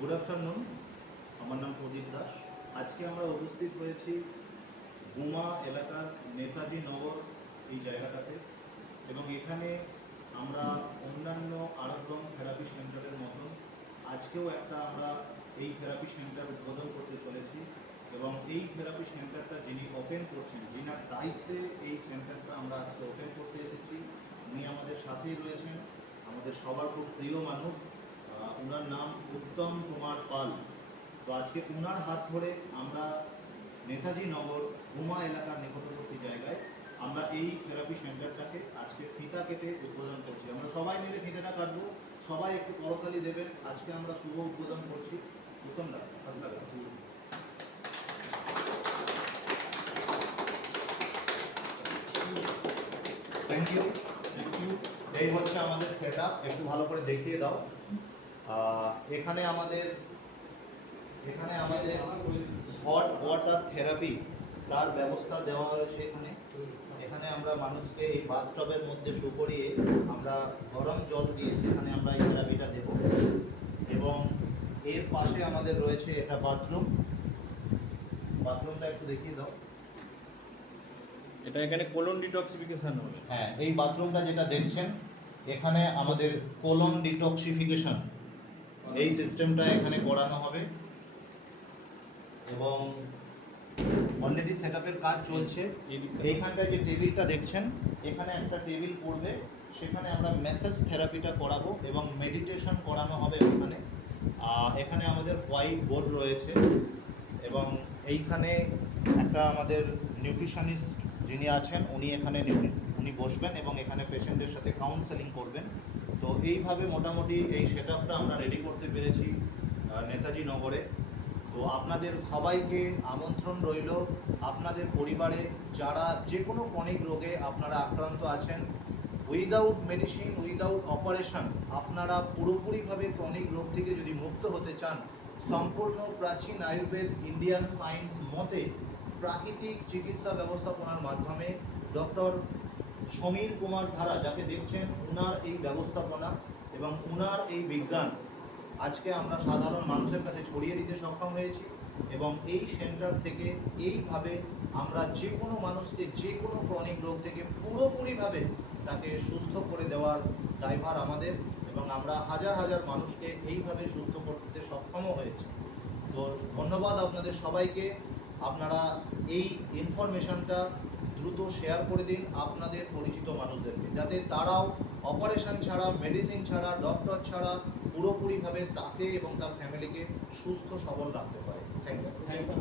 Good afternoon, আমার নাম প্রদীপ দাস। আজকে আমরা উপস্থিত হয়েছি গুমা এলাকার নেতাজি নগর এই জায়গাটাতে, এবং এখানে আমরা অন্যান্য আরোগ্যম থেরাপি সেন্টারের মতন আজকেও আমরা এই থেরাপি সেন্টার উদ্বোধন করতে চলেছি। এবং এই থেরাপি সেন্টারটা যিনি ওপেন করছেন, যিনার দায়িত্বে এই সেন্টারটা আমরা আজকে ওপেন করতে এসেছি, উনি আমাদের সাথেই রয়েছেন, আমাদের সবার খুব প্রিয় মানুষ। ওনার নাম উত্তম কুমার পাল। তো আজকে ওনার হাত ধরে আমরা নেতাজি নগর গুমা এলাকার নিকটবর্তী জায়গায় আমরা এই থেরাপি সেন্টারটাকে আজকে ফিতা কেটে উদ্বোধন করছি। আমরা সবাই মিলে ফিতাটা কাটবো, সবাই একটু করতালি দেবেন। আজকে আমরা শুভ উদ্বোধন করছি। উত্তম দা, হাত লাগা। Thank you. এই হচ্ছে আমাদের সেট আপ, একটু ভালো করে দেখিয়ে দাও। এখানে আমাদের হট ওয়াটার থেরাপি তার ব্যবস্থা দেওয়া হয়েছে। এখানে আমরা মানুষকে এই বাথটবের মধ্যে শু করিয়ে আমরা গরম জল দিয়ে সেখানে আমরা এই থেরাপিটা দেব। এবং এর পাশে আমাদের রয়েছে এটা বাথরুমটা একটু দেখিয়ে দাও। এটা এখানে কোলন ডিটক্সিফিকেশন হবে। হ্যাঁ, এই বাথরুমটা যেটা দেখছেন এখানে আমাদের কোলন ডিটক্সিফিকেশন এই সিস্টেমটা এখানে করানো হবে। এবং অলরেডি সেটআপের কাজ চলছে। এইখানটায় যে টেবিলটা দেখছেন, এখানে একটা টেবিল পড়বে, সেখানে আমরা ম্যাসাজ থেরাপিটা করাবো এবং মেডিটেশন করানো হবে ওখানে। এখানে আমাদের হোয়াইট বোর্ড রয়েছে এবং এইখানে একটা আমাদের নিউট্রিশনিস্ট যিনি আছেন উনি বসবেন এবং এখানে পেশেন্টদের সাথে কাউন্সেলিং করবেন। তো এইভাবে মোটামুটি এই সেটআপটা আমরা রেডি করতে পেরেছি নেতাজি নগরে। তো আপনাদের সবাইকে আমন্ত্রণ রইল, আপনাদের পরিবারে যারা যে কোনো ক্রনিক রোগে আপনারা আক্রান্ত আছেন, উইদাউট মেডিসিন, উইদাউট অপারেশন আপনারা পুরোপুরিভাবে ক্রনিক রোগ থেকে যদি মুক্ত হতে চান, সম্পূর্ণ প্রাচীন আয়ুর্বেদ ইন্ডিয়ান সায়েন্স মতে প্রাকৃতিক চিকিৎসা ব্যবস্থাপনার মাধ্যমে ডক্টর সমীর কুমার ধারা যাকে দেখছেন, ওনার এই ব্যবস্থাপনা এবং ওনার এই বিজ্ঞান আজকে আমরা সাধারণ মানুষের কাছে ছড়িয়ে দিতে সক্ষম হয়েছি। এবং এই সেন্টার থেকে এইভাবে আমরা যে কোনো মানুষকে যে কোনো ক্রনিক রোগ থেকে পুরোপুরিভাবে তাকে সুস্থ করে দেওয়ার দায়ভার আমাদের, এবং আমরা হাজার হাজার মানুষকে এইভাবে সুস্থ করতে সক্ষমও হয়েছি। তো ধন্যবাদ আপনাদের সবাইকে। আপনারা এই ইনফরমেশনটা দ্রুত শেয়ার করে দিন আপনাদের পরিচিত মানুষদেরকে, যাতে তারাও অপারেশন ছাড়া, মেডিসিন ছাড়া, ডক্টর ছাড়া পুরোপুরিভাবে তাকে এবং তার ফ্যামিলিকে সুস্থ সবল রাখতে পারে। Thank you.